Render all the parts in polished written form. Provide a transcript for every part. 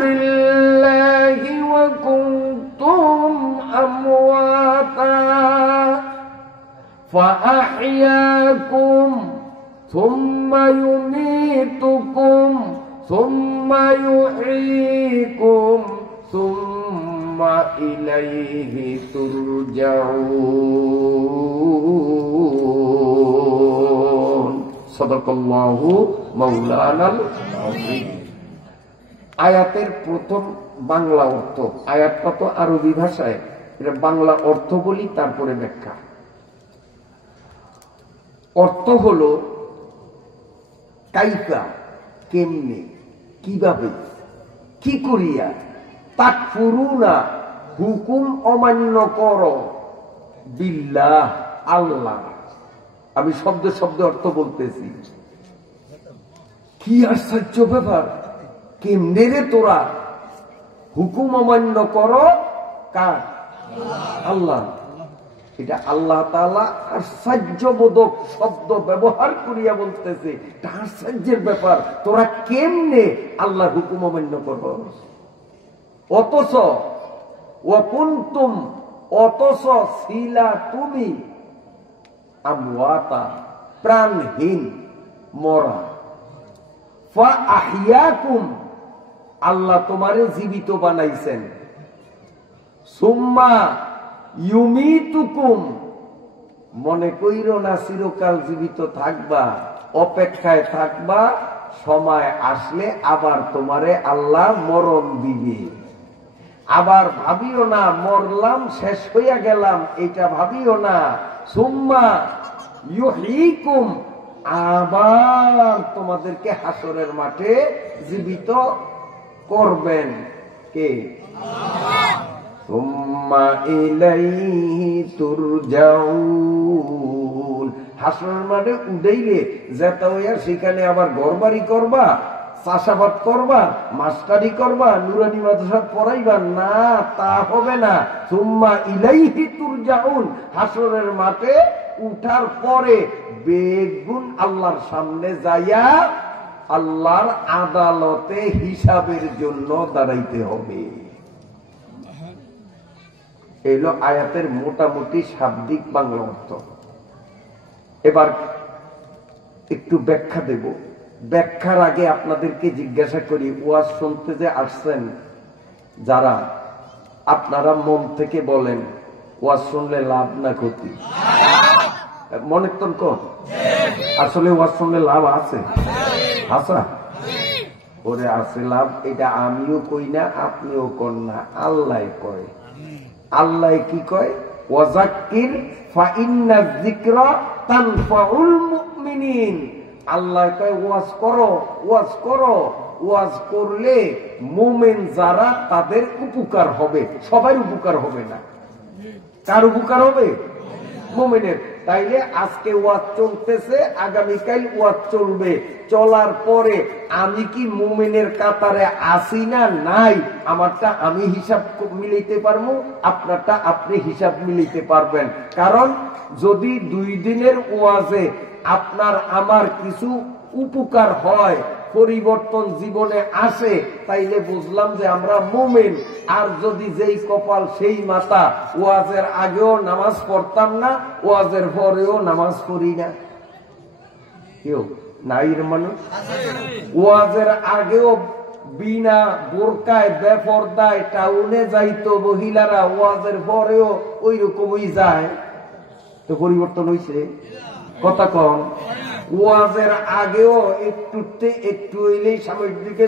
بالله وكنتم أمواتا فأحياكم ثم يميتكم ثم يحييكم ثم إليه ترجعون صدق الله مولانا العظيم। আয়াতের প্রথম বাংলা অর্থ, আয়াতটা তো আরবি ভাষায়, এটা বাংলা অর্থ বলি তারপরে ব্যাখ্যা। অর্থ হলো কাইফা, কেমনে, কিভাবে, কি করিয়া, তাকফুরুনা হুকুম অমান্য করো, বিল্লাহ আল্লাহ। আমি শব্দ শব্দ অর্থ বলতেছি। কি আশ্চর্য ব্যাপার, কেমনে রে তোরা হুকুম অমান্য করো, কার? আল্লাহ। এটা আল্লাহ তাআলা আশ্চর্যবোধক শব্দ ব্যবহার করিয়া বলতেছে, এটা আশ্চর্যের ব্যাপার, তোরা কেমনে আল্লাহর হুকুম অমান্য করো। অথচ ওয়াকুনতুম, অথচ ছিলা তুমি আমওয়াতা, প্রাণহীন, মরা। ফাআহইয়াকুম, আল্লাহ তোমারে জীবিত বানাইছেন। সুম্মা ইউমিতুকুম, মনে কইরো না চিরকাল জীবিত থাকবা, অপেক্ষায় থাকবা, সময় আসলে আবার তোমারে আল্লাহ মরণ দিবে। আবার ভাবিও না মরলাম শেষ হইয়া গেলাম, এটা ভাবিও না। সুম্মা ইউহয়িকুম, আবার তোমাদেরকে হাসরের মাঠে জীবিত করবেন কে? সুম্মা ইলাইহি তুরজাউন, হাসরের মাঠে উঠাইলে যেতে হইয়া সেখানে আবার ঘরবাড়ি করবা, চাষাবাদ করবা, মাস্টারি করবা, নুরানি মাদ্রাসা পড়াইবা না, তা হবে না। সুম্মা ইলাইহি তুরজাউন, হাসরের মাঠে উঠার পরে বেগুন আল্লাহর সামনে যাইয়া আল্লাহর আদালতে হিসাবের জন্য দাঁড়াইতে হবে। এলো আয়াতের মোটামুটি শাব্দিক বাংলা অর্থ। এবার একটু ব্যাখ্যা দেব। ব্যাখ্যার আগে আপনাদেরকে জিজ্ঞাসা করি, ওয়াজ শুনতে যে আসছেন যারা, আপনারা মন থেকে বলেন ওয়াজ শুনলে লাভ না ক্ষতি? মনের তর্ক, আসলে ওয়াজ শুনলে লাভ আছে? হাসা ওরে আছে লাভ, এটা আমিও কই না, আপনিও কন না, আল্লাহ কয়। আল্লাহ কি কয়? ওয়াযাক্কির ফাইন্না যিকরা তানফাউল মুমিনিন। আল্লাহ কয় ওয়াজ করো, ওয়াজ করো, ওয়াজ করলে মুমিন যারা তাদের উপকার হবে। সবাই উপকার হবে না, কার উপকার হবে? মুমিনের। তাইলে আজকে ওয়াজ চলতেছে, আগামীকাল ওয়াজ চলবে, চলার পরে আমি কি মুমিনের কাতারে আসি না নাই? আমারটা আমি হিসাব মিলাইতে পারবো, আপনারটা আপনি হিসাব মিলাইতে পারবেন। কারণ যদি 2 দিনের ওয়াজে আপনার আমার কিছু উপকার হয়, পরিবর্তন জীবনে আসে, তাইলে বুঝলাম যে আমরা মুমিন। আর যদি যেই কপাল সেই মাথা, ওয়াজের আগেও নামাজ পড়তাম না, ওয়াজের পরেও নামাজ পড়ি না, কেউ নাইর মানুষ। ওয়াজের আগেও বিনা বোরকায় বেপরদায় টাউনে যাইতো মহিলারা, ওয়াজের পরেও ওই রকমই যায়। তো পরিবর্তন হইছে? কথা কন। ওয়াজের আগেও একটু হইলেই সামনের দিকে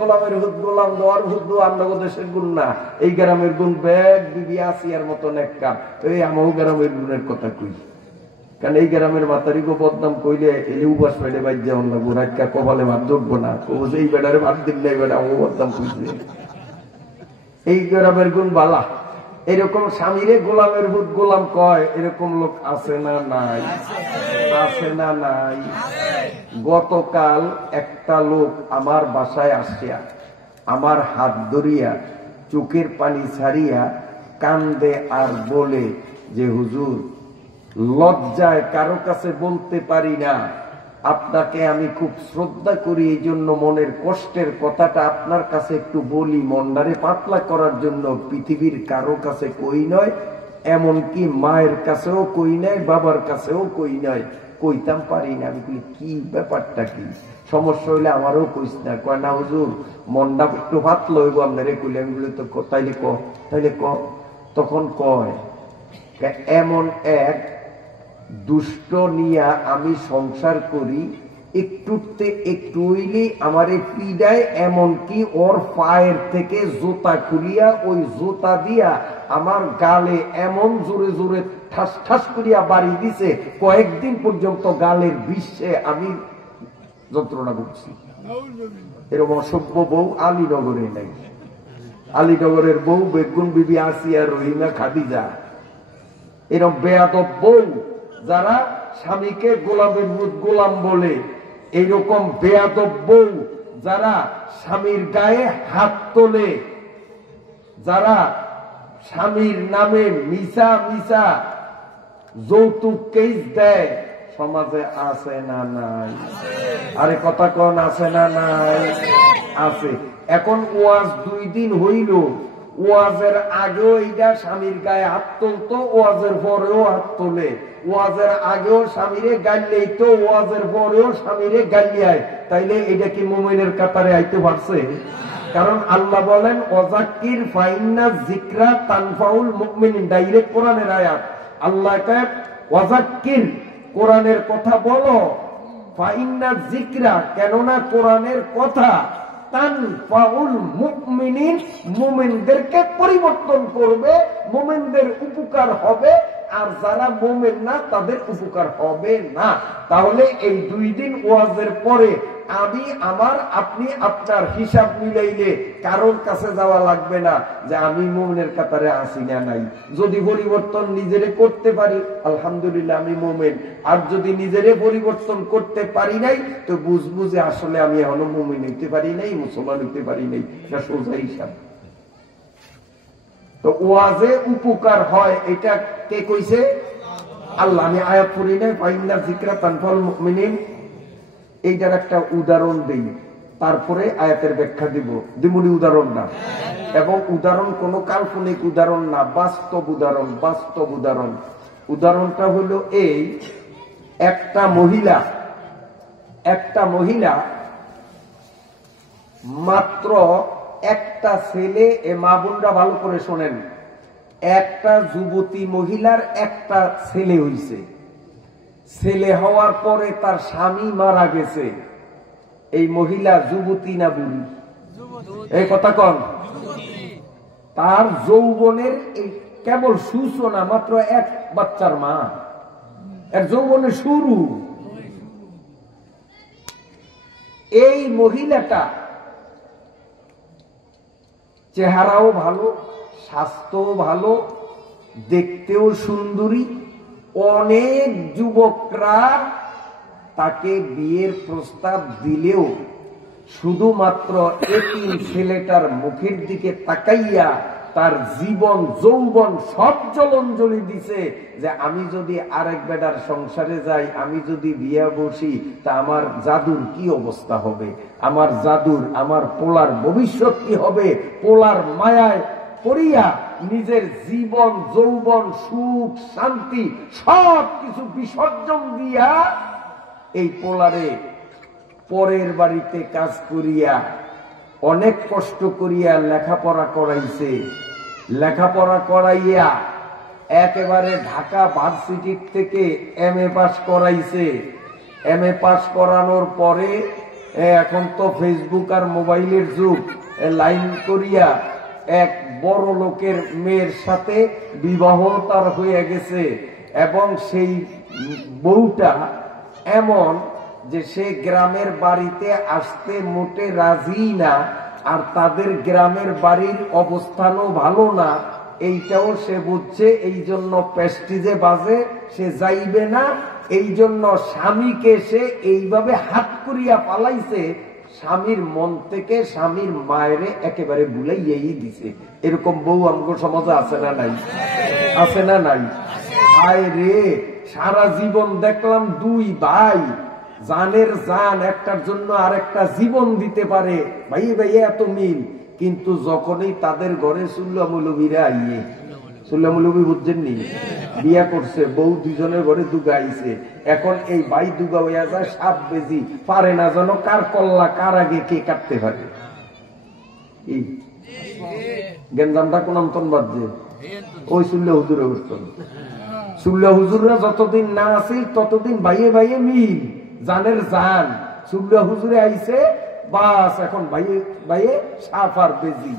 গোলামের হুদ, গোলাম দেওয়ার হুদ, আমরা দেশের গুণ না, এই গ্রামের গুণ ব্যাগ বিবি আসিয়ার মতন এক কাপ। এই আমাও গ্রামের গুণের কথা কই, কারণ এই গ্রামের মাতারিকে বদনাম কইলে এলে উপাস পেটে বাদ যাওয়ার লাগবো, রাখা কপালে ভাত যোগ্য না, এই বেড়ারে ভাত দিন না, এই বেড়া আমাকে বদনাম কইছে। এই গ্রামের গুণ বালা। এরকম স্বামীরে গোলামের ভূত গোলাম কয়, এরকম লোক আছে না নাই? আছে না নাই? গতকাল একটা লোক আমার বাসায় আসিয়া আমার হাত ধরিয়া চোখের পানি ছাড়িয়া কান্দে আর বলে যে হুজুর, লজ্জায় কারো কাছে বলতে পারি না, আপনাকে আমি খুব শ্রদ্ধা করি, এই জন্য মনের কষ্টের কথাটা আপনার কাছে একটু বলি, মনটারে পাতলা করার জন্য। পৃথিবীর কারো কাছে কই নয়, এমনকি মায়ের কাছেও কই নাই, বাবার কাছেও কই নাই, কইতাম পারি না। আমি বলি কি ব্যাপারটা কি, সমস্যা হইলে আমারও কইস না। কয় না হুজুর, মনটা একটু পাতলা হইব আপনারে কইলে। আমি বলি তো তাইলে ক। তখন কয়, এমন এক দুষ্ট নিয়া আমি সংসার করি, একটুতে একটু হইলেই আমারে পিডায়, এমনকি ওর পায়ের থেকে জুতা খুলিয়া ওই জুতা দিয়া আমার গালে এমন জোরে জোরে ঠাস ঠাস করিয়া বাড়ি দিছে, কয়েকদিন পর্যন্ত গালের বিশ্বে আমি যন্ত্রণা করছি। এরকম অসভ্য বউ আলীনগরে নাই। আলীনগরের বউ বেগুন বিবি, আসিয়া, রহিমা, খাদিজা, এরকম বেয়াদব বউ যারা স্বামীকে গোলামের গোলাম বলে, এইরকম বেয়াদব বউ যারা স্বামীর গায়ে হাত তোলে, যারা স্বামীর নামে মিছা মিছা যৌতুক কেস দেয়, সমাজে আছে না নাই? আরে কথা কন, আছে না নাই? আছে। এখন ওয়াজ 2 দিন হইল, ওয়াজের আগেও এইটা স্বামীর গায়ে হাত তুলতো, ওয়াজের পরেও হাত তোলে। ওয়াজের আগেও স্বামীরে গাইলেই তো, ওয়াজের পরেও স্বামীরে গাইলিয়ায়। তাইলে এটা কি মুমিনের কাতারে আইতে পারছে? কারণ আল্লাহ বলেন ওয়াজাক্কির ফাইন্না যিকরা তানফাউল মুমিনিন, ডাইরেক্ট কোরআনের আয়াত। আল্লাহ কয় ওয়াজাক্কির, কোরআনের কথা বলো, ফাইন্না যিকরা, কেননা কোরআনের কথা তানফাউল মুমিনিন, মুমিনদেরকে পরিবর্তন করবে, মুমিনদের উপকার হবে, আর যারা মুমিন না তাদের উপকার হবে না। তাহলে এই 2 দিন ওয়াজের পরে আমি আমার, আপনি আপনার হিসাব মিলাইলে কারোর কাছে যাওয়া লাগবে না যে আমি মুমিনের কাতারে আসি না নাই। যদি পরিবর্তন নিজেরে করতে পারি, আলহামদুলিল্লাহ আমি মুমিন। আর যদি নিজেরে পরিবর্তন করতে পারি নাই, তো বুঝবো যে আসলে আমি এখনো মুমিন হইতে পারি নাই, মুসলমান হইতে পারি নাই। এটা সোজা হিসাব। তো ওয়াজে উপকার হয়, এটা কে কইছে? আল্লাহ। আমি আয়াত পড়ি নাই, ফাইন্না যিকরা তানফাউল মুমিনিন, এইটার একটা উদাহরণ দেই, তারপরে আয়াতের ব্যাখ্যা দিমুনি উদাহরণ না। এবং উদাহরণ কোন কাল্পনিক উদাহরণ না, বাস্তব উদাহরণ। বাস্তব উদাহরণ। উদাহরণটা হলো এই, একটা মহিলা মাত্র একটা ছেলে, এ মা বোনরা ভালো করে শোনেন, একটা যুবতী মহিলার একটা ছেলে হইছে। ছেলে হওয়ার পরে তার স্বামী মারা গেছে। এই মহিলা যুবতী না বুড়ি? এই কথা কন। তার যৌবনের এই কেবল সূচনা, মাত্র এক বাচ্চার মা, এর যৌবনের শুরু। এই মহিলাটা চেহারাও ভালো, স্বাস্থ্যও ভালো, দেখতেও সুন্দরী। অনেক যুবকরা তাকে বিয়ের প্রস্তাব দিলেও শুধুমাত্র এই ছেলেটার মুখের দিকে তাকাইয়া তার জীবন যৌবন সব জলঞ্জলি দিছে যে আমি যদি আরেক বেটার সংসারে যাই, আমি যদি বিয়ে বসি, তা আমার জাদুর কি অবস্থা হবে, আমার জাদুর, আমার পোলার ভবিষ্যৎ কি হবে। পোলার মায়ায় পড়িয়া নিজের জীবন যৌবন সুখ শান্তি সব কিছু বিসর্জন দিয়া এই পোলারে পরের বাড়িতে কাজ করিয়া অনেক কষ্ট করিয়া লেখাপড়া করাইছে। লেখাপড়া করাইয়া একেবারে ঢাকা ভার্সিটির থেকে MA পাস করাইছে। MA পাস করানোর পরে এখন তো ফেসবুক আর মোবাইলের যুগ, লাইন করিয়া এক বড় লোকের মেয়ের সাথে বিবাহ তার হয়ে গেছে। এবং সেই বউটা এমন যে সে গ্রামের বাড়িতে আসতে মোটে রাজি না, আর তাদের গ্রামের বাড়ির অবস্থানও ভালো না, এইটাও সে বুঝছে। এই জন্য প্রেস্টিজে বাজে সে যাইবে না। এই জন্য স্বামীকে সে এইভাবে হাত করিয়া পালাইছে, স্বামীর মন থেকে স্বামীর মায়েরে একেবারে ভুলাইয়াই দিছে। এরকম বউ আমগো সমাজে আছে না নাই? আছে না নাই? হায় রে, সারা জীবন দেখলাম 2 ভাই, জানের জান একটার জন্য আরেকটা জীবন দিতে পারে, ভাই ভাই এত মিল। কিন্তু যখনই তাদের ঘরে সুল্লা মৌলবীরা আইয়ে, সুল্লা মৌলবী বুঝছেননি, বিয়া করছে, বউ দুজনের ঘরে দুগা আইছে, এখন এই ভাই দুগা হইয়া যায় সাপ বেজি, পারে না যেন কার কল্লা কার আগে কে কাটতে পারে। গেঞ্জামটা কোন অন্তন বাজছে ওই সুল্লা হুজুরে উঠতেন। সুল্লা হুজুররা যতদিন না আছিল ততদিন ভাইয়ে ভাইয়ে মিল, জানের জান। সুল্লা হুজুরে আইছে, বাস এখন ভাইয়ে ভাইয়ে সাপ আর বেজি।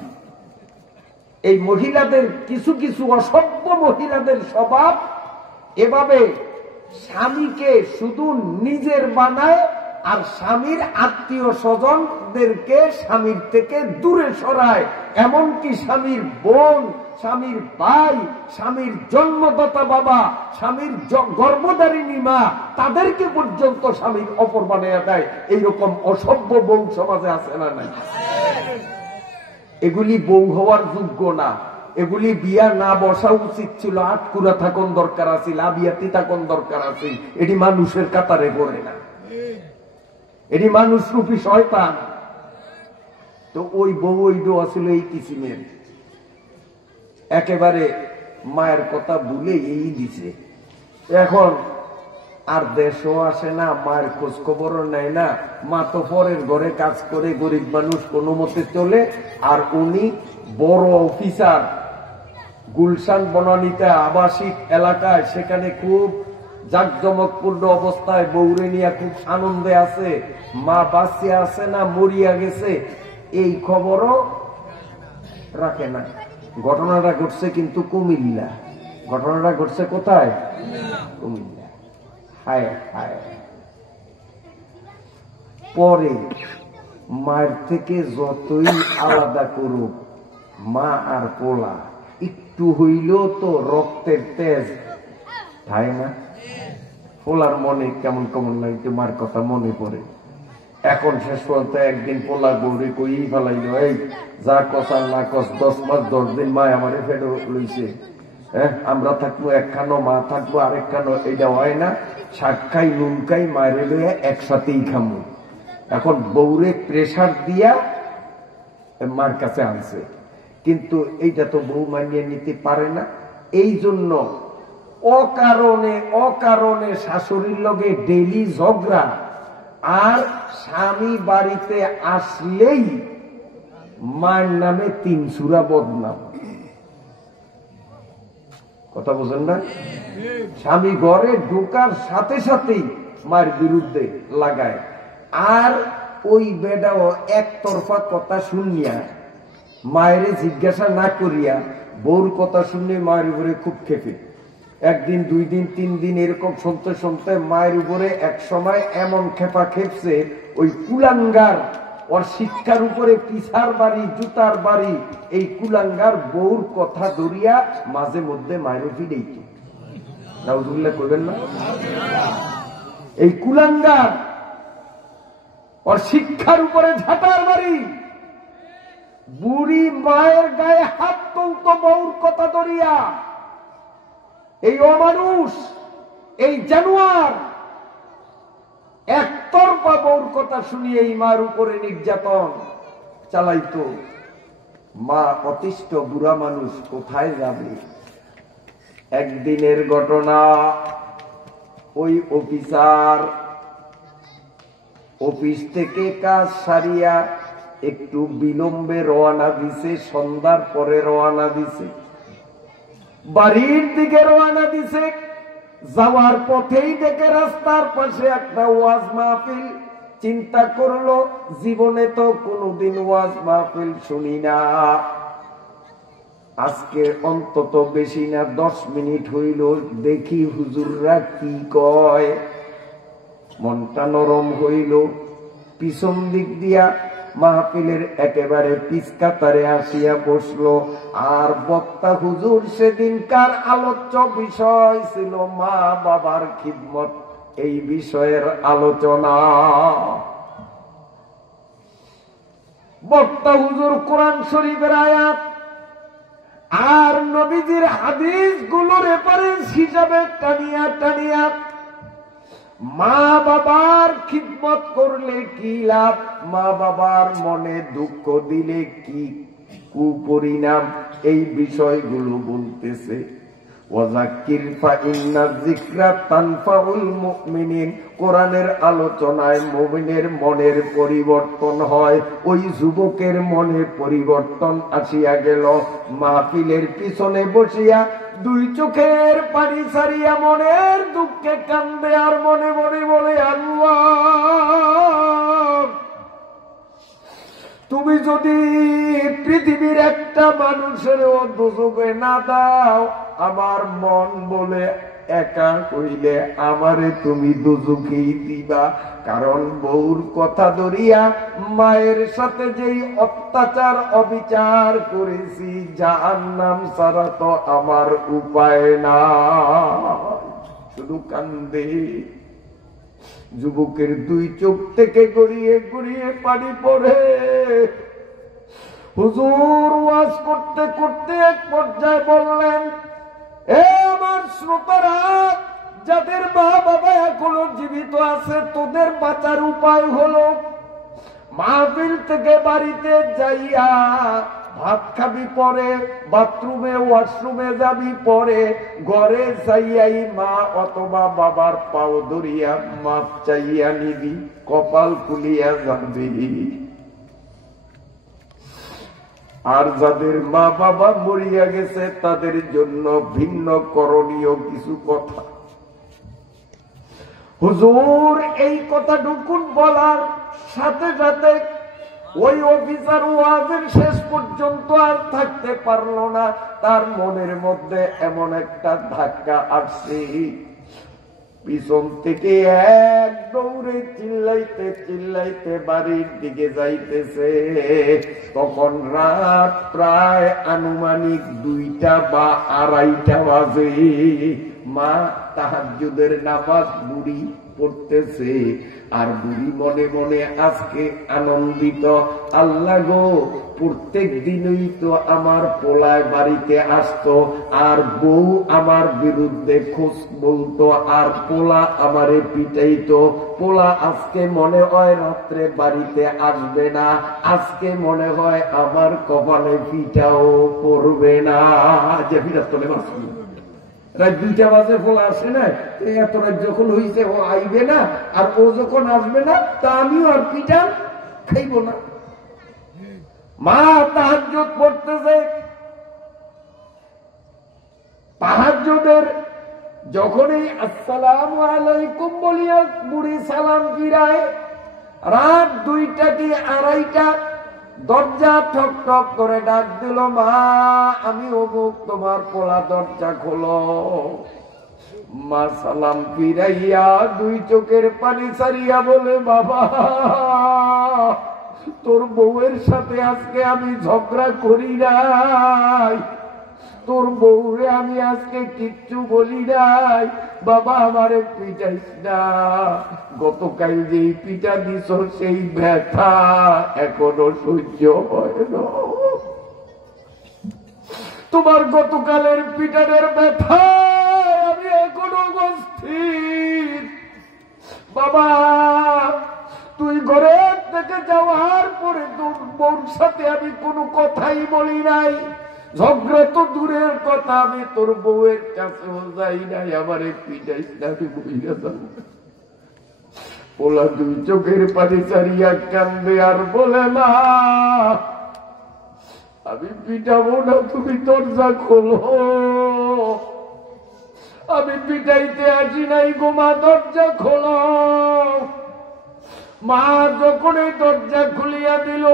এই মহিলাদের কিছু কিছু অসভ্য মহিলাদের স্বভাব এভাবে স্বামীকে শুধু নিজের বানায় আর স্বামীর আত্মীয় স্বজনদেরকে স্বামীর থেকে দূরে সরায়। এমনকি স্বামীর বোন, স্বামীর ভাই, স্বামীর জন্মদাতা বাবা, স্বামীর গর্ভধারিণী মা, তাদেরকে পর্যন্ত স্বামীর অপর বানাইয়া দেয়। এইরকম অসভ্য বউ সমাজে আছে না নাই? এগুলি বউ হওয়ার যোগ্য না, এগুলি বিয়া না বসা উচিত ছিল। আটকুরা থাকুন দরকার আছে, লাবিয়াতি থাকুন দরকার আছে। এটি মানুষের কাতারে পড়ে না, এটি মানুষ রূপী শয়তান। তো ওই বউ ওইটাও আসলে এই কিসিমের, একেবারে মায়ের কথা ভুলে এই দিছে। এখন আর দেশও আসে না, মায়ের খোঁজ খবরও নেয় না। মা তো পরের ঘরে কাজ করে, গরিব মানুষ কোনো মতে চলে। আর উনি বড় অফিসার, গুলশান বনানীতে আবাসিক এলাকায়, সেখানে খুব জাঁকজমকপূর্ণ অবস্থায় বউরে নিয়ে খুব আনন্দে আছে। মা বাঁচিয়া আছে না মরিয়া গেছে এই খবরও রাখে না। ঘটনাটা ঘটছে কিন্তু কুমিল্লা। ঘটনাটা ঘটছে কোথায়? কুমিল্লা। হায় হায়। পরে মায়ের থেকে যতই আলাদা করুক, মা আর পোলা একটু হইলেও তো রক্তের তেজ, তাই না? পোলার মনে কেমন কেমন লাগছে, মার কথা মনে পড়ে। এখন শেষ পর্যন্ত একদিন পোলা গৌরে কই ফেলাইল, এই যা কষার না কষ, 10 মাস 10 দিন মা আমারে ফেডো লইছে। হ্যাঁ, আমরা থাকবো একখানো, মা থাকবো আরেকখানো, এইটা হয় না। শাক নুন খাই মায়ের লইয়া একসাথেই খামু। এখন বউরে প্রেশার দিয়া মার কাছে আনছে, কিন্তু এইটা তো বউ মানিয়ে নিতে পারে না। এই জন্য অকারণে অকারণে শাশুড়ির লগে ডেইলি ঝগড়া। আর স্বামী বাড়িতে আসলেই মায়ের নামে 3 সূরা বদনাম। কথা বোঝেন না? স্বামী ঘরে ঢোকার সাথে সাথেই মায়ের বিরুদ্ধে লাগায়। আর ওই বেডাও একতরফা কথা শুনিয়া, মায়ের জিজ্ঞাসা না করিয়া বউর কথা শুনে মায়ের উপরে খুব খেপে। একদিন, 2 দিন, 3 দিন এরকম শুনতে শুনতে মায়ের উপরে এক সময় এমন খেপা খেপছে, ওই কুলাঙ্গার ওর শিক্ষার উপরে পিছার বাড়ি, জুতার বাড়ি, এই কুলাঙ্গার বউর কথা ধরিয়া মাঝে মধ্যে মায়ের ফিরেইত। নাউজুবিল্লাহ করবেন না? এই কুলাঙ্গার ওর শিক্ষার উপরে ঝাঁটার বাড়ি, বুড়ি মায়ের গায়ে হাত তুলত বউর কথা ধরিয়া। এই অমানুষ, এই জানোয়ার একতরফা বউর কথা শুনিয়ে এই মার উপরে নির্যাতন চালাইতো। মা অতিষ্ঠ, বুড়া মানুষ, কোথায় যাবে? একদিনের ঘটনা, ওই অফিসার অফিস থেকে কাজ সারিয়া একটু বিলম্বে রওনা দিছে, সন্ধ্যার পরে রওনা দিছে, বাড়ির দিকে রওনা দিছে। যাওয়ার পথেই দেখে রাস্তার পাশে একটা ওয়াজ মাহফিল। চিন্তা করলো, জীবনে তো কোনোদিন ওয়াজ মাহফিল শুনি না, আজকে অন্তত বেশি না 10 মিনিট হইল, দেখি হুজুররা কি কয়। মনটা নরম হইল। পিছন দিক দিয়া মাহফিলের একেবারে পিছকাতারে আসিয়া বসলো। আর বক্তা হুজুর সেদিনকার আলোচ্য বিষয় ছিল মা বাবার খিদমত, এই বিষয়ের আলোচনা। বক্তা হুজুর কোরআন শরীফের আয়াত আর নবীজির হাদিস গুলো রেফারেন্স হিসাবে টানিয়া টানিয়া মা বাবার খিদমত করলে কি লাভ, মা বাবার মনে দুঃখ দিলে কি কুপরিণাম, এই বিষয়গুলো বলতেছে। ওয়াযাক্কির ফাইন্না যিকরা তানফাউল মুমিনিন, কোরআনের আলোচনায় মুমিনের মনের পরিবর্তন হয়। ওই যুবকের মনে পরিবর্তন আসিয়া গেল। মাহফিলের পিছনে বসিয়া দুই চোখের পানি ছাড়িয়া মনের দুঃখে কান্দে আর মনে মনে বলে, আল্লাহ তুমি যদি পৃথিবীর একটা মানুষেরও দোজখে না দাও, আমার মন বলে একা হইলে আমারে তুমি দোজখেই দিবা। কারণ বউর কথা ধরিয়া মায়ের সাথে যেই অত্যাচার অবিচার করেছি, জাহান্নাম ছাড়া তো আমার উপায় না। শুধু কান্দে। যুবকের দুই চোখ থেকে গড়িয়ে গড়িয়ে পানি পড়ে। হুজুর ওয়াজ করতে করতে এক পর্যায়ে বললেন, এ আমার শ্রোতারা, যাদের মা বাবা এখনো জীবিত আছে, তোদের বাঁচার উপায় হলো মাহফিল থেকে বাড়িতে যাইয়া ভাত খাবি পরে, বাথরুমে ওয়াশরুমে যাবি পরে, ঘরে যাইয়াই মা অথবা বাবার পাও ধরিয়া মাপ চাইয়া নিবি, কপাল খুলিয়া যাবি। আর যাদের মা বাবা মরিয়া গেছে তাদের জন্য ভিন্ন করণীয় কিছু কথা। হুজুর এই কথাটুকু বলার সাথে সাথে ওই অফিসার ওয়াজের শেষ পর্যন্ত আর থাকতে পারলো না। তার মনের মধ্যে এমন একটা ধাক্কা আসছে, পিছন থেকে এক দৌড়ে চিল্লাইতে চিল্লাইতে বাড়ির দিকে যাইতেছে। তখন রাত প্রায় আনুমানিক 2টা বা 2:30 বাজে। মা তাহাজ্জুদের নামাজ বুড়ি পড়তেছে, আর বুড়ি মনে মনে আজকে আনন্দিত। আল্লাহ গো, প্রত্যেক দিনই তো আমার পোলায় বাড়িতে আসতো, আর বউ আমার বিরুদ্ধে খোঁজ বলতো, আর পোলা আমারে পিটাইতো। পোলা আজকে মনে হয় রাত্রে বাড়িতে আসবে না, আজকে মনে হয় আমার কপালে পিটাও পড়বে না। যে পিঠা তোলে বাঁচবি, রাত 2টা বাজে পোলা আসে না, এত রাত যখন হইছে ও আইবে না, আর ও যখন আসবে না তা আমিও আর পিঠা খাইব না। মা তাহাজ্জুদ পড়তেছে। তাহাজ্জুদের যখনই আসসালামু আলাইকুম বলিয়া বুড়ি সালাম ফিরায়, রাত 2টা কি 2:30, দরজা ঠক ঠক করে ডাক দিল, মা আমি অমুক, তোমার পোলা দরজা খোলো। মা সালাম ফিরাইয়া দুই চোখের পানি ছাড়িয়া বলে, বাবা তোর বউয়ের সাথে আজকে আমি ঝগড়া করি নাই, তোর বউরে আমি আজকে কিচ্ছু বলি নাই, বাবা আমারে পিটাইস না। গতকাল যেই পিটা দিছ সেই ব্যথা এখনো সহ্য হয় না। তোমার গতকালের পিটানের ব্যথা আমি এখনো অস্থির। বাবা তুই ঘরের থেকে যাওয়ার পরে তোর বউর সাথে আমি কোনো কথাই বলি নাই, ঝগড়া তো দূরের কথা, আমি তোর বউয়ের কাছেও যাই নাই, আমারে পিটাইস না, আমি বইরা যাব। পোলা দুই চোখের পানি ছাড়িয়া কান্দে আর বলে, না আমি পিটাবো না, তুমি দরজা খোলো। আমি পিটাইতে আসি নাই গো মা, দরজা খোলো। মা যখন এই দরজা খুলিয়া দিল,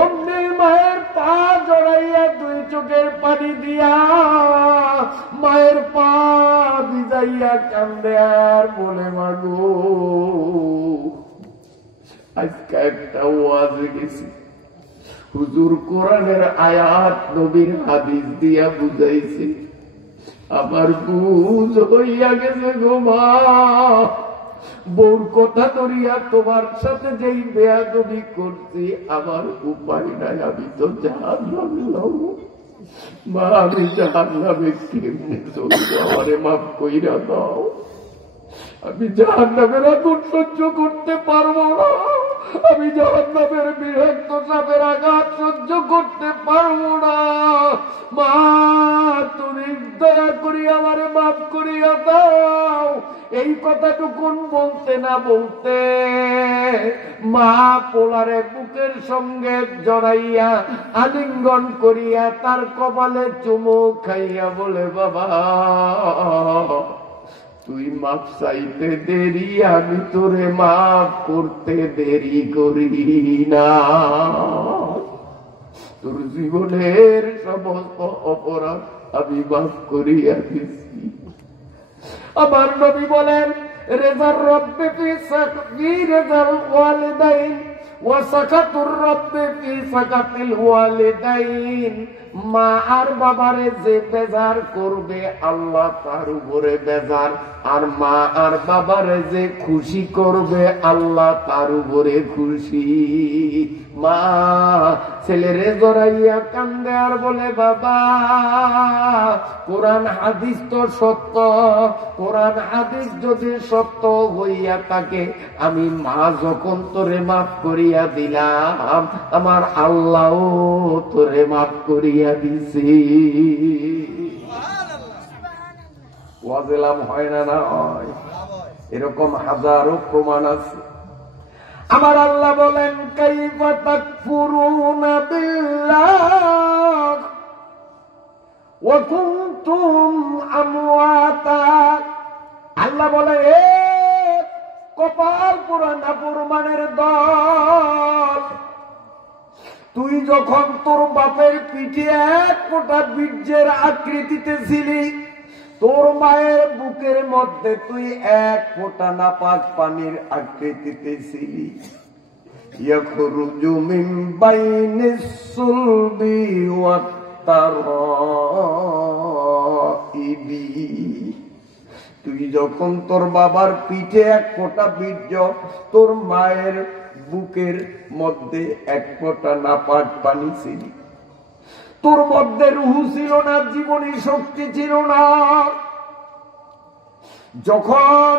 অমনি মায়ের পা জড়াইয়া দুই চোখের পানি দিয়া মায়ের পা ভিজাইয়া কান্দে আর বলে, মাগো আজকে একটা ওয়াজে গেছি, হুজুর কোরআনের আয়াত নবীর হাদিস দিয়া বুঝাইছে, আমার বুঝ হইয়া গেছে গো মা, বউর কথা ধরিয়া তোমার সাথে যেই বেয়াদবি করছি আমার উপায় নাই, আমি তো জাহান্নামে যাব। মা আমি জাহান্নামে কেমনে চলবো, আমারে মাফ কইরা দাও। আমি জাহান্নামের আগুন সহ্য করতে পারবো না, আমি জাহান্নামের বিষাক্ত সাপের আঘাত সহ্য করতে পারবো না। মা তুমি দয়া করি আমারে মাফ করিয়া দাও। এই কথাটুকুন বলতে না বলতে মা পোলারে বুকের সঙ্গে জড়াইয়া আলিঙ্গন করিয়া তার কপালে চুমু খাইয়া বলে, বাবা তুই মাফ চাইতে দেরি, আমি তোরে মাফ করতে দেরি করি না। তোর জীবনের সমস্ত অপরাধ আমি মাফ করিয়া দিছি। আমার নবী বলেন, রেজার রব্বে ফি সাকতি রেজাল ওয়ালিদাইন ওয়া সাকাতুর রব্বে ফি সাকাতিল ওয়ালিদাইন। মা আর বাবারে যে বেজার করবে আল্লাহ তার উপরে বেজার, আর মা আর বাবারে যে খুশি করবে আল্লাহ তার উপরে খুশি। মা ছেলেরে জড়াইয়া কান্দে আর বলে, বাবা কোরআন হাদিস তো সত্য, কোরআন হাদিস যদি সত্য হইয়া থাকে, আমি মা যখন তোরে মাফ করিয়া দিলাম, আমার আল্লাহ তোরে মাফ করিয়া দিছি। ওয়াজেলাম হয় না, না হয়? এরকম হাজারো প্রমাণ আছে। আমার আল্লাহ বলেন, কাইফা তাকফুরুনা বিল্লাহ ওয়া কুনতুম আমওয়াতা। আল্লাহ বলে, এ কপাল পোড়া নাফরমানের দল, তুই যখন তোর বাপের পিঠে এক ফোঁটা বীর্যের আকৃতিতে ছিলি, তোর মায়ের বুকের মধ্যে তুই এক ফোঁটা নাপাক পানির আকৃতিতে ছিলি, ইয়াখরুজু মিন বাইনিস সুলবি ওয়াত তারাইবি। তুই যখন তোর বাবার পিঠে এক ফোঁটা বীর্য, তোর মায়ের বুকের মধ্যে এক ফোঁটা নাপাক পানি ছিলি, তোর মধ্যে রুহু ছিল না, জীবনী শক্তি ছিল না। যখন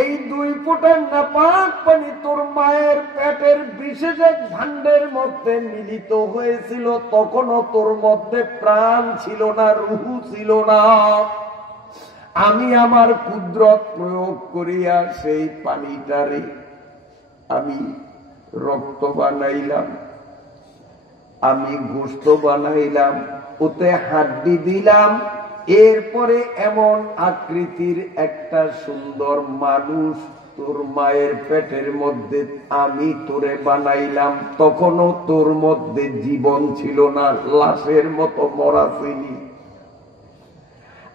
এই দুই ফোঁটা নাপাক পানি তোর মায়ের পেটের বিশেষ এক ভাণ্ডের মধ্যে মিলিত হয়েছিল, তখনও তোর মধ্যে প্রাণ ছিল না, রুহু ছিল না। আমি আমার কুদরত প্রয়োগ করিয়া সেই পানিটারে আমি রক্ত বানাইলাম, আমি গোশত বানাইলাম, ওতে হাড্ডি দিলাম, এরপরে এমন আকৃতির একটা সুন্দর মানুষ তোর মায়ের পেটের মধ্যে আমি তোরে বানাইলাম। তখনও তোর মধ্যে জীবন ছিল না, লাশের মতো মরা ছিলি।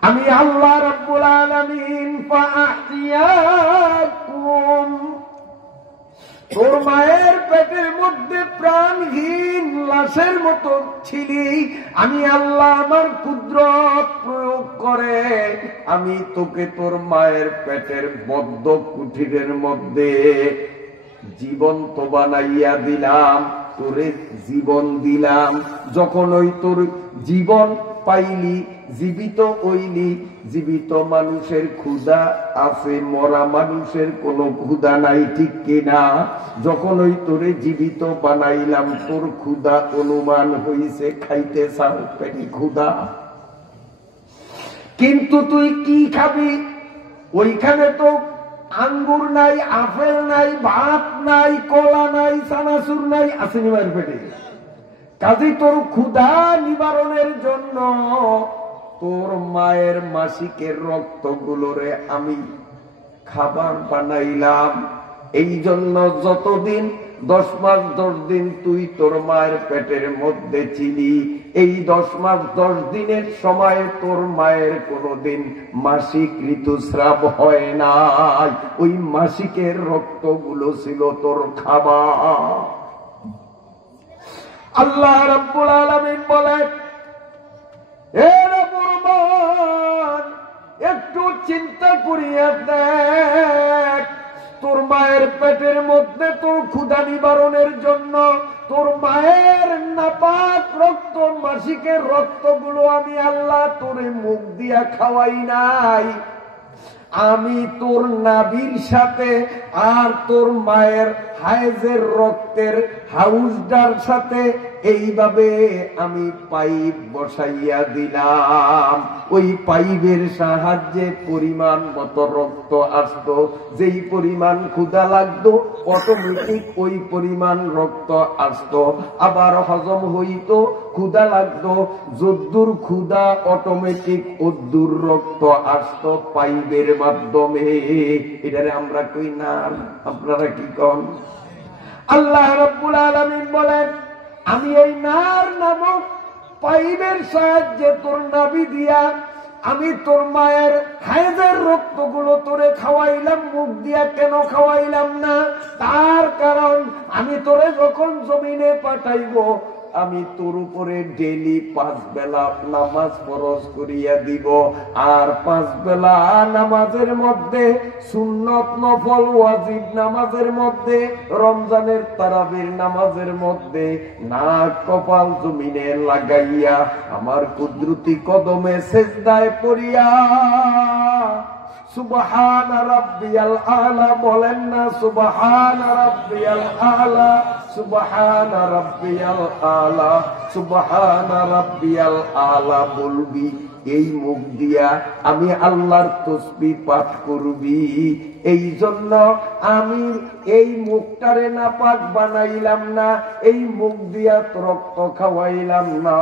আমি আল্লাহ রাব্বুল আলামিন ফাআতিয়াকুম, তোর মায়ের পেটের মধ্যে প্রাণহীন লাশের মতো ছিলি, আমি আল্লাহ আমার কুদরত প্রয়োগ করে আমি তোকে তোর মায়ের পেটের বদ্ধ কুঠিরের মধ্যে জীবন্ত বানাইয়া দিলাম, তোরে জীবন দিলাম। যখন ওই তোর জীবন পাইলি, জীবিত হইলি, জীবিত মানুষের ক্ষুধা আছে, মরা মানুষের কোনো ক্ষুধা নাই, ঠিক কিনা? যখন ওই তোরে জীবিত বানাইলাম, তোর ক্ষুধা অনুমান হইছে, খাইতে চাও, পেটে ক্ষুধা, কিন্তু তুই কি খাবি? ওইখানে তো আঙ্গুর নাই, আপেল নাই, ভাত নাই, কলা নাই, চানাচুর নাই, আসেনি মায়ের পেটে। কাজে তোর ক্ষুধা নিবারণের জন্য তোর মায়ের মাসিকের রক্তগুলোরে আমি খাবার বানাইলাম। এই জন্য যতদিন 10 মাস 10 দিন তুই তোর মায়ের পেটের মধ্যে ছিলি, এই 10 মাস 10 দিনের সময় তোর মায়ের কোনোদিন মাসিক ঋতুস্রাব হয় নাই। ওই মাসিকের রক্তগুলো ছিল তোর খাবার। আল্লাহ রাব্বুল আলামিন বলেন, হে মুসলমান, একটু চিন্তা করিয়া দেখ, তোর মায়ের পেটের মধ্যে তোর ক্ষুধা নিবারণের জন্য তোর মায়ের নাপাক রক্ত, মাসিকের রক্তগুলো আমি আল্লাহ তোরে মুখ দিয়া খাওয়াই নাই, আমি তোর নাভির সাথে আর তোর মায়ের হায়েজের রক্তের হাউসটার সাথে এইভাবে আমি পাইপ বসাইয়া দিলাম। ওই পাইপের সাহায্যে পরিমাণ মতো রক্ত আসতো, যেই পরিমাণ ক্ষুধা লাগতো অটোমেটিক ওই পরিমাণ রক্ত আসতো, আবার হজম হইতো। ক্ষুধা লাগতো, যদ্দুর ক্ষুধা অটোমেটিক অদ্দুর রক্ত আসতো পাইপের মাধ্যমে। এটারে আমরা কই না, আপনারা কি কন? আল্লাহ রাব্বুল আলামিন বলেন, আমি এই নার নামক পাইপের সাহায্যে তোর নাভি দিয়া আমি তোর মায়ের হায়েজের রক্তগুলো তোরে খাওয়াইলাম। মুখ দিয়া কেন খাওয়াইলাম না? তার কারণ আমি তোরে যখন জমিনে পাঠাইব আমি তোর উপরে ডেইলি 5 বেলা নামাজ ফরজ করিয়া দিব। আর 5 বেলা নামাজের মধ্যে সুন্নত, নফল, ওয়াজিব নামাজের মধ্যে, রমজানের তারাবির নামাজের মধ্যে নাক কপাল জমিনে লাগাইয়া আমার কুদরতি কদমে সেজদায় পড়িয়া সুবহান রাব্বিয়াল আলা বলেন না, সুবহান রাব্বিয়াল আলা, সুবহান রাব্বিয়াল আলা, সুবহান রাব্বিয়াল আলা বলবি। এই মুখ দিয়া আমি আল্লাহর তাসবিহ পাঠ করবি। এই জন্য আমি এই মুখটারে নাপাক বানাইলাম না, এই মুখ দিয়া রক্ত খাওয়াইলাম না।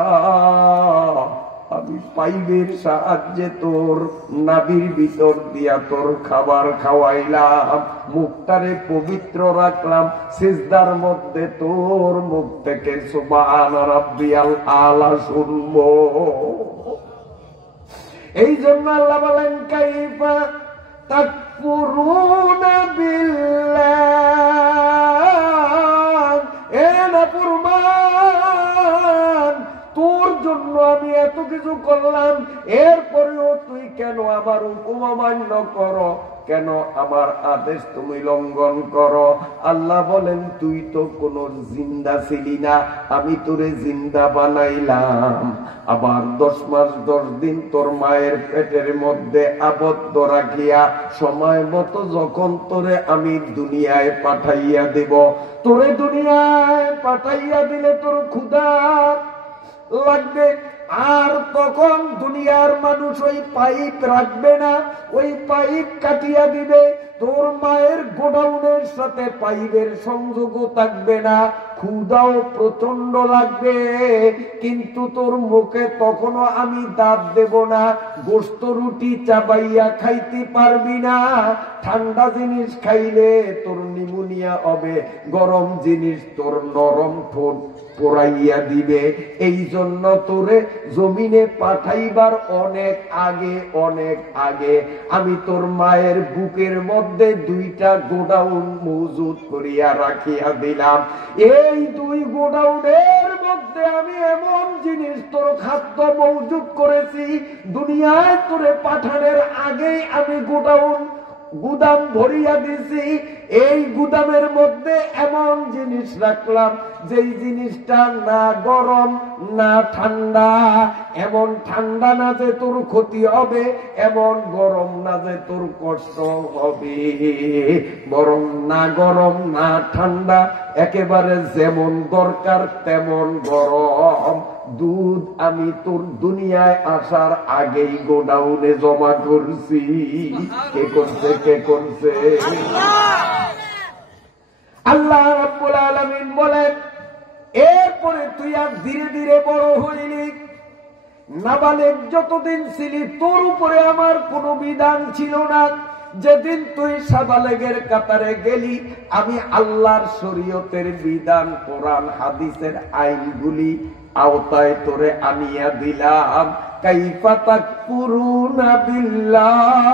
আমি পাইপের সাহায্যে তোর নাভির ভিতর দিয়া তোর খাবার খাওয়াইলাম, মুখটারে পবিত্র রাখলাম। সিজদার মধ্যে তোর মুখ থেকে সুবহান রাব্বিয়াল আলা শুনবো। এই জন্য আল্লাহ বলেন, কাইফা তাকফুরুনা বিল্লাহ, এ নাফরমান, তোর জন্য আমি এত কিছু করলাম, এরপরেও তুই কেন আমার হুকুম অমান্য করো? কেন আমার আদেশ তুমি লঙ্ঘন করো? আল্লাহ বলেন, তুই তো কোন জিন্দা ছিলি না, আমি তোরে জিন্দা বানাইলাম। আবার 10 মাস 10 দিন তোর মায়ের পেটের মধ্যে আবদ্ধ রাখিয়া সময় মতো যখন তোরে আমি দুনিয়ায় পাঠাইয়া দেব, তোরে দুনিয়ায় পাঠাইয়া দিলে তোর ক্ষুধা লাগবে। আর তখন দুনিয়ার মানুষ ওই পাইপ রাখবে না, ওই পাইপ কাটিয়া দিবে। তোর মায়ের গোডাউনের সাথে পাইপের সংযোগও থাকবে না, ক্ষুধাও প্রচন্ড লাগবে। কিন্তু তোর মুখে তখনও আমি দাঁত দেব না, গোস্ত রুটি চাবাইয়া খাইতে পারবি না। ঠান্ডা জিনিস খাইলে তোর নিউমোনিয়া হবে, গরম জিনিস তোর নরম ঠোঁট পোড়াইয়া দিবে। এই জন্য তোরে জমিনে পাঠাইবার অনেক আগে আমি তোর মায়ের বুকের মধ্যে 2টা গোডাউন মজুদ করিয়া রাখিয়া দিলাম। এই 2 গোডাউনের মধ্যে আমি এমন জিনিস তোর খাদ্য মজুদ করেছি, দুনিয়ায় তোরে পাঠানোর আগেই আমি গুদাম ভরিয়া দিছি। এই গুদামের মধ্যে এমন জিনিস রাখলাম যেই জিনিসটা না গরম না ঠান্ডা, এমন ঠান্ডা না যে তোর ক্ষতি হবে, এমন গরম না যে তোর কষ্ট হবে, বরং না গরম না ঠান্ডা, একেবারে যেমন দরকার তেমন গরম দুধ আমি তোর দুনিয়ায় আসার আগেই গোডাউনে জমা করছি। কে করছে? আল্লাহ রাব্বুল আলামিন বলেন, এরপরে তুই আর ধীরে ধীরে বড় হইলি। নাবালেগ যতদিন ছিলি তোর উপরে আমার কোনো বিধান ছিল না। যেদিন তুই সাবালেগের কাতারে গেলি, আমি আল্লাহর শরীয়তের বিধান, কোরআন হাদিসের আইনগুলি আওতায় তোরে আনিয়া দিলাম। কাইফা তাকফুরুনা বিল্লাহ,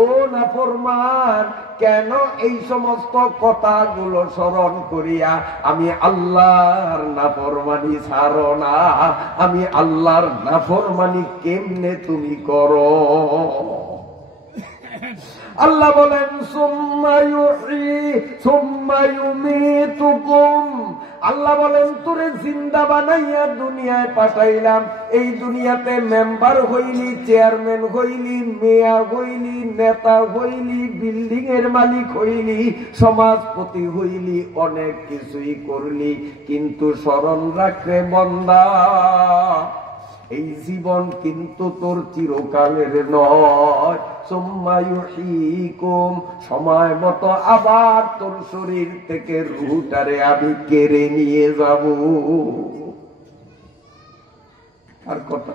ও নাফরমান, কেন এই সমস্ত কথাগুলো স্মরণ করিয়া আমি আল্লাহর নাফরমানি ছাড়ো না? আমি আল্লাহর নাফরমানি কেমনে তুমি করো? আল্লাহ বলেন, সুম্মা ইউহয়ী সুম্মা ইউমীতুকুম, আল্লাহ বলেন তোরে জিন্দা বানাইয়া দুনিয়ায় পাঠাইলাম, এই দুনিয়াতে মেম্বার হইলি, চেয়ারম্যান হইলি, মেয়র হইলি, নেতা হইলি, বিল্ডিং এর মালিক হইলি, সমাজপতি হইলি, অনেক কিছুই করলি, কিন্তু স্মরণ রাখে বান্দা এই জীবন কিন্তু তোর চিরকালের নয়। সুম্মা ইউহয়িকুম, সময় মতো আবার তোর শরীর থেকে রূহটারে আমি কেড়ে নিয়ে যাব। আর কথা,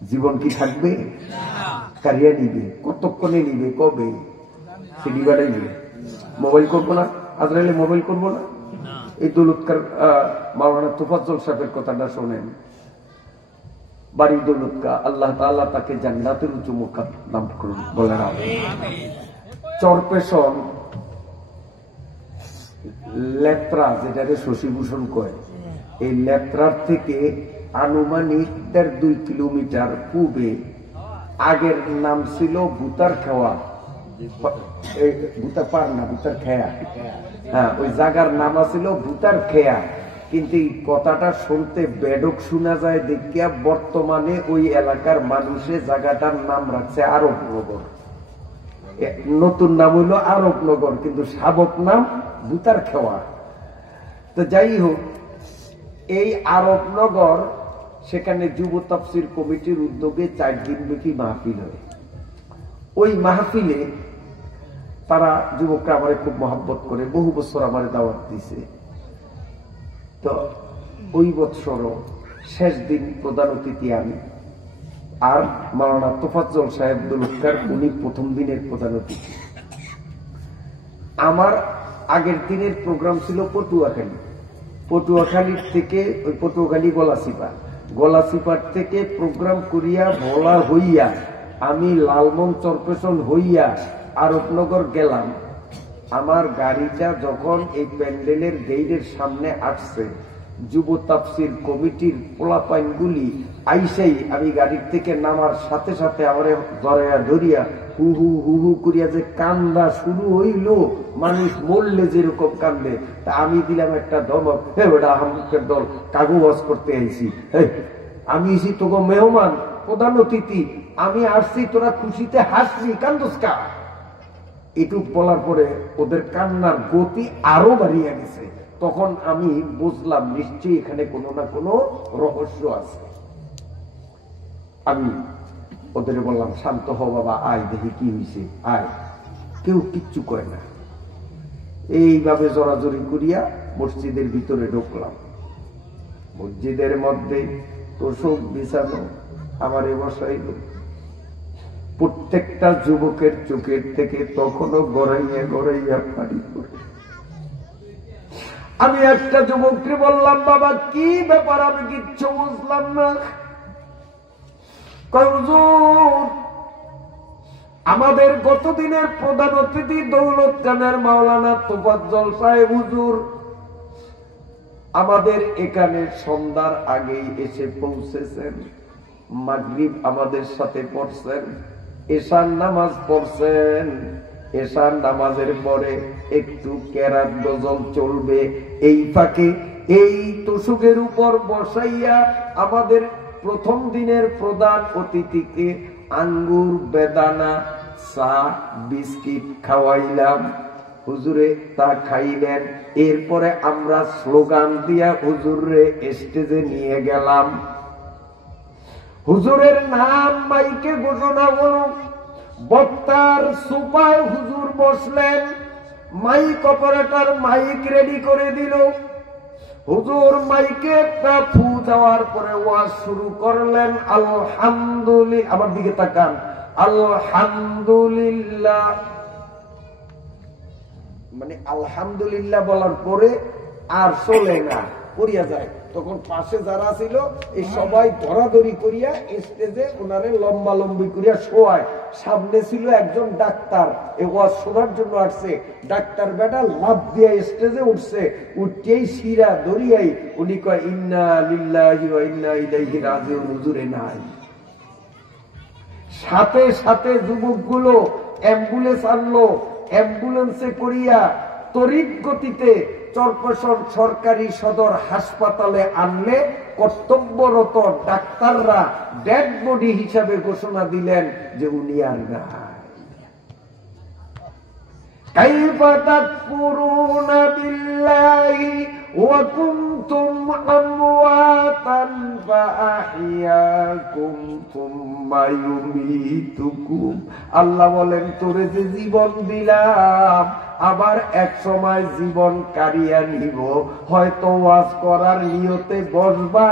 জীবন কি থাকবে? কারিয়া নিবে, কতক্ষণে নিবে, কবে সিডি বানাইবে? মোবাইল করবো না, আজরাইলে মোবাইল করবো না। এই দৌলতকার মাওলানা তোফাজ্জল সাহেবের কথাটা শোনেন, বাড়ি দৌলতকা, আল্লাহ তাআলা তাকে জান্নাতের উঁচু মুকাম দান করুন, বলেন আমিন। চরপেশন লেত্রা, যেটাকে শশীভূষণ কয়, এই লেত্রার থেকে আনুমানিক 1.5-2 কিলোমিটার পূবে আগের নাম ছিল ভুতার খাওয়া, ভুতার পার না, ভুতার খেয়া। হ্যাঁ, ওই জায়গার নাম ছিল ভুতার খেয়া, কিন্তু এই কথাটা শুনতে বেডক শোনা যায় দেখিয়া বর্তমানে ওই এলাকার মানুষে জায়গাটার নাম রাখছে আরবনগর। নতুন নাম হইল আরবনগর, কিন্তু সাবেক নাম ভুতার খেওয়া। তো যাই হোক, এই আরবনগর, সেখানে যুব তাফসীর কমিটির উদ্যোগে 4 দিন ব্যাপী মাহফিল হয়। ওই মাহফিলে তারা যুবকরা আমারে খুব মহব্বত করে, বহু বছর আমারে দাওয়াত দিছে। তো ওই বৎসরও শেষ দিন প্রধান অতিথি আমি, আর মাওলানা তোফাজ্জল সাহেব দৌলতকার, উনি প্রথম দিনের প্রধান অতিথি। আমার আগের দিনের প্রোগ্রাম ছিল পটুয়াখালী, পটুয়াখালীর থেকে ওই পটুয়াখালী গলাচিপার থেকে প্রোগ্রাম করিয়া ভোলা হইয়া আমি লালমন চরপেশন হইয়া আরবনগর গেলাম। আমার গাড়িটা যখন এই প্যান্ডেলের গেইটের সামনে আসছে, যুব তাফসীর কমিটির পোলাপাইনগুলি আইসাই আমি গাড়ির থেকে নামার সাথে সাথে আমার ধরিয়া হু হু হু হু করিয়া যে কান্দা শুরু হইল, মানুষ মরলে যেরকম কান্দে, তা আমি দিলাম একটা ধমক, হে বেটা আহমদের দল কাগজ করতে আইছি, আমি এসি তোকে মেহমান, প্রধান অতিথি, আমি আসছি, তোরা খুশিতে হাসবি, কান্দোস কা? এটুক বলার পরে ওদের কান্নার গতি আরো বাড়িয়ে গেছে। তখন আমি বুঝলাম নিশ্চয়ই এখানে কোনো না কোনো রহস্য আছে। আমি ওদের বললাম, শান্ত হও বাবা, আয় দেখি কি হয়েছে, আয়। কেউ কিচ্ছু কয় না। এইভাবে জড়াজড়ি করিয়া মসজিদের ভিতরে ঢুকলাম। মসজিদের মধ্যে তোষক বিছানো, আমারে বসাইল। প্রত্যেকটা যুবকের চোখের থেকে তখনও গড়াইয়া গড়াইয়া পানি পড়ে। আমি একটা যুবককে বললাম, বাবা কি ব্যাপার? আমি কিচ্ছু বুঝলাম না। আমাদের গতদিনের প্রধান অতিথি দৌলত খানের মাওলানা তোফাজ্জল সাহেব হুজুর আমাদের এখানে সন্ধ্যার আগেই এসে পৌঁছেছেন, মাগরিব আমাদের সাথে পড়ছেন, এশার নামাজ পড়ছেন। এশার নামাজের পরে একটু কেরাত গজল চলবে। এই ফাঁকে এই তোষকের উপর বসাইয়া আমাদের প্রথম দিনের প্রধান অতিথিকে আঙ্গুর, বেদানা, চা, বিস্কিট খাওয়াইলাম। হুজুরে তা খাইলেন। এরপরে আমরা স্লোগান দিয়া হুজুরে স্টেজে নিয়ে গেলাম। হুজুরের নাম মাইকে ঘোষণা হল। বক্তার সুপায় হুজুর বসলেন, মাইক অপারেটর মাইক রেডি করে দিল। হুজুর মাইকে একটা ফু দেওয়ার পরে ওয়াজ শুরু করলেন। আলহামদুলিল্লাহ, আমার দিকে তাকান, আলহামদুলিল্লাহ, মানে আলহামদুলিল্লাহ বলার পরে আর চলে না, করিয়া যায়। তখন পাশে যারা ছিল এই সবাই ধরাধরি করিয়া স্টেজে ওনারে লম্বা লম্বি করিয়া শোয়ায়। সামনে ছিল একজন ডাক্তার, এ ওয়াজ শোনার জন্য আসছে। ডাক্তার বেটা লাফ দিয়া স্টেজে উঠছে, উঠতেই শিরা ধরিয়াই উনি কয়, ইন্না লিল্লাহি ওয়া ইন্না ইলাইহি রাজিউন। হুজুরে নাই। সাথে সাথে যুবকগুলো অ্যাম্বুলেন্স আনলো। অ্যাম্বুলেন্সে করিয়া তড়িৎ গতিতে চরপেশন সরকারি সদর হাসপাতালে আনলে কর্তব্যরত ডাক্তাররা ডেড বডি হিসাবে ঘোষণা দিলেন যে উনি আর নাই। কাইফা তাকফুরুনা বিল্লাহি ওয়া কুনতুম আমওয়াতান ফাআহইয়াকুম সুম্মা ইউমীতুকুম। আল্লাহ বলেন, তোরে যে জীবন দিলাম আবার এক সময় জীবন কারিয়া নিব। হয়তো ওয়াজ করার নিয়তে বসবা,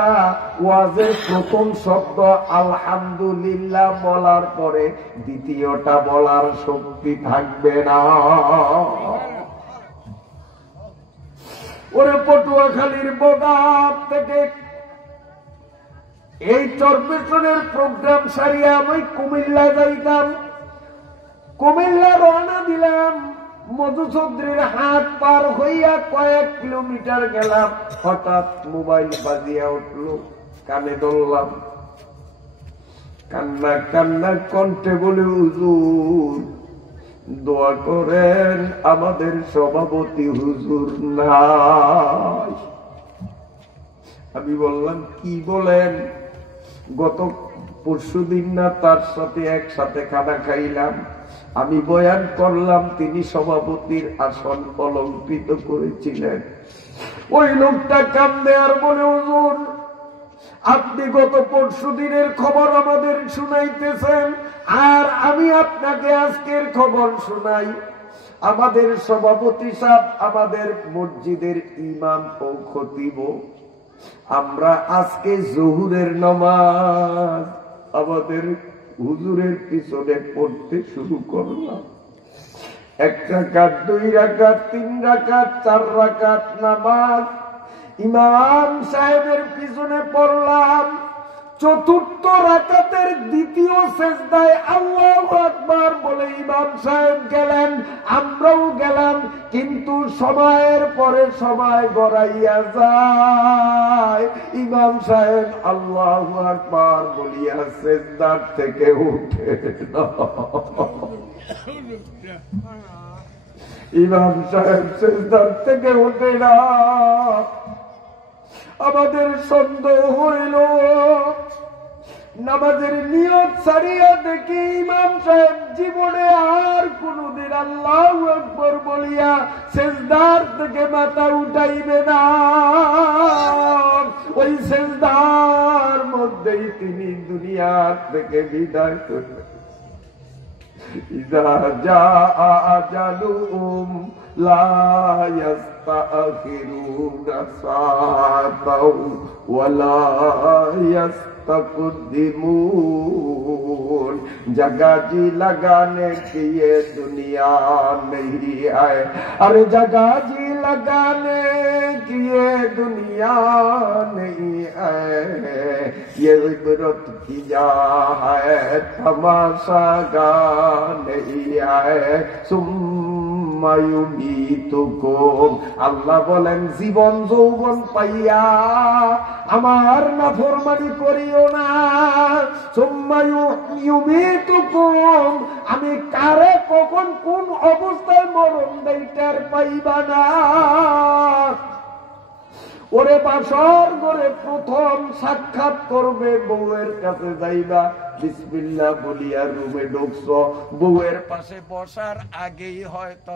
ওয়াজের প্রথম শব্দ আলহামদুলিল্লাহ বলার পরে দ্বিতীয়টা বলার শক্তি থাকবে না। ওরে পটুয়াখালীর বগাত থেকে এই চরপেশনের প্রোগ্রাম সারিয়া আমি কুমিল্লা যাইতাম। কুমিল্লা রওনা দিলাম, মধুচৌধুরীর হাত পার হইয়া কয়েক কিলোমিটার গেলাম, হঠাৎ মোবাইল বাজিয়া উঠল, কানে ধরলাম। কান্না কান্না কণ্ঠে বলে, হুজুর দোয়া করেন, আমাদের সভাপতি হুজুর নাই। আমি বললাম, কি বলেন? গত পরশুদিন না তার সাথে একসাথে খানা খাইলাম, আমি বয়ান করলাম, তিনি সভাপতির আসন অলঙ্কৃত করেছিলেন। ওই লোকটা কান্দে আর বলে, হুজুর আপনি গত পরশুদিনের খবর আমাদের শুনাইতেছেন, আর আমি আপনাকে আজকের খবর শুনাই। আমাদের সভাপতি সাহেব, আমাদের মসজিদের ইমাম ও খতিব, আমরা আজকে জোহরের নামাজ আমাদের হুজুরের পিছনে পড়তে শুরু করলাম। 1 রাকাত, 2 রাকাত, 3 রাকাত, 4 রাকাত নামাজ ইমাম সাহেবের পিছনে পড়লাম। 4র্থ রাকাতের দ্বিতীয় সেজদায় আল্লাহু আকবার বলে ইমাম সাহেব গেলেন, আমরাও গেলাম। কিন্তু সময়ের পরে সময় গড়াইয়া যায়, ইমাম সাহেব আল্লাহু আকবার বলিয়া সেজদার থেকে উঠে না। ইমাম সাহেব সেজদার থেকে উঠে না। আমাদের সন্দেহ হইল, নামাজের নিয়ত ছাড়িয়া দেখি ইমাম সাহেব জীবনে আর কোনদিন আল্লাহু আকবার বলিয়া সেজদার থেকে মাথা উঠাইবে না। ওই সেজদার মধ্যেই তিনি দুনিয়ার থেকে বিদায় করবেন। ইযা জাআ আজালুহুম লা ইস্তাখিরুনা সাআতাও ওয়া লা यस्तक़दिमून। जगह जी लगाने की ये दुनिया नहीं है, अरे जगह जी लगाने की ये दुनिया नहीं है, ये इबरत की जा है, तमाशा गा नहीं है। আল্লাহ বলেন, জীবন যৌবন পাইয়া আমার নাফরমানি করিও না। আমি কারে কখন কোন অবস্থায় মরণ দেই টের পাইবা না। ওরে বাসর ঘরে প্রথম সাক্ষাৎ করবে, বউয়ের কাছে যাইবা, বিসমিল্লাহ বলিয়া রুমে ঢুকছো, বউয়ের পাশে বসার আগেই হয়তো